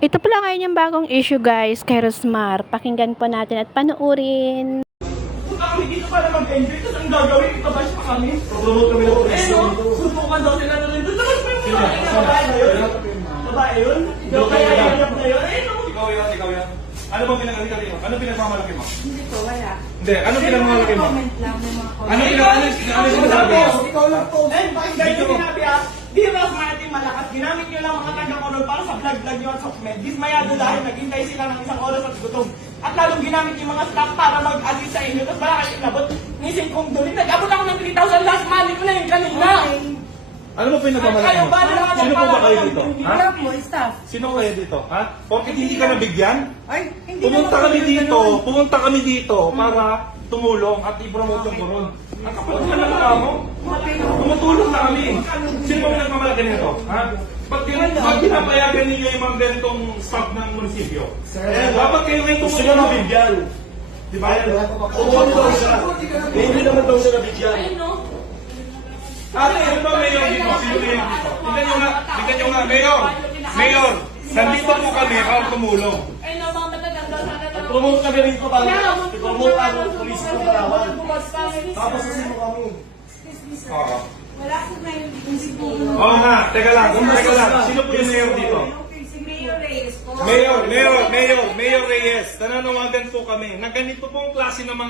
Ito pala ngayon yung bagong issue guys kay Rosmar. Pakinggan po natin at panuorin. Kami dito para mag-enjoy. Ito ang gagawin. Ikabash pa kami. Promote kami ng preso. Sutukan daw sila na rin. Doon naman pa yung babae na yun. Babae yun? Ikaw kaya yung na yun? Ikaw yan. Ano bang pinagmalaki mo? Ano pinagmamalaki mo? Hindi po, wala. Hindi, ano pinagmamalaki mo? Comment lang, may mga comment. Ano sinasabi mo? Ikaw lang po. Eh, pakinggan nyo sinabi ah. Di ba Martin malakas? Ginamit nyo lang mga taga-konol para sa vlog-vlog nyo at sa comment. Dismayado dahil naghintay sila ng isang oras at gutom. At lalong ginamit yung mga staff para mag-assist sa inyo. Tapos baka kayo inabot. Ngising kong doon. Nag-abot ako ng 3,000 last money ko na yung kanina. Ano mo pinagmamalaki mo? Sino po ba kayo dito? Ha? Wala po, staff. Sino kayo dito? Ha? Porkit hindi ka nabigyan? Ay, hindi Pumunta naman kami po dito, ganun. pumunta kami dito para tumulong at i-promote yung koron. Ang kapal ka lang mo. Tumutulong na kami. Sino ba nagmamalaki nito? Ha? Ba't pinapayagan ninyo yung mga ganitong staff ng munisipyo? Dapat kayo ngayon Gusto nyo nabigyan. Di ba? Umuwi daw siya. Hindi naman daw siya nabigyan. Ate, ano ba mayor dito? Sino mayor dito? Tingnan nyo nga, mayor! Mayor! Nandito po kami para tumulong. Ay, no, mga matatanda sana na. Promote kami rito para i-promote ang police ng Palawan. Tapos Tapos mo kami. Oo. Wala po na yung munisipyo. Oo nga, teka lang. Sino po yung mayor dito? Si Mayor Reyes po. Mayor Reyes. Nananawagan po kami na ganito pong klase ng mga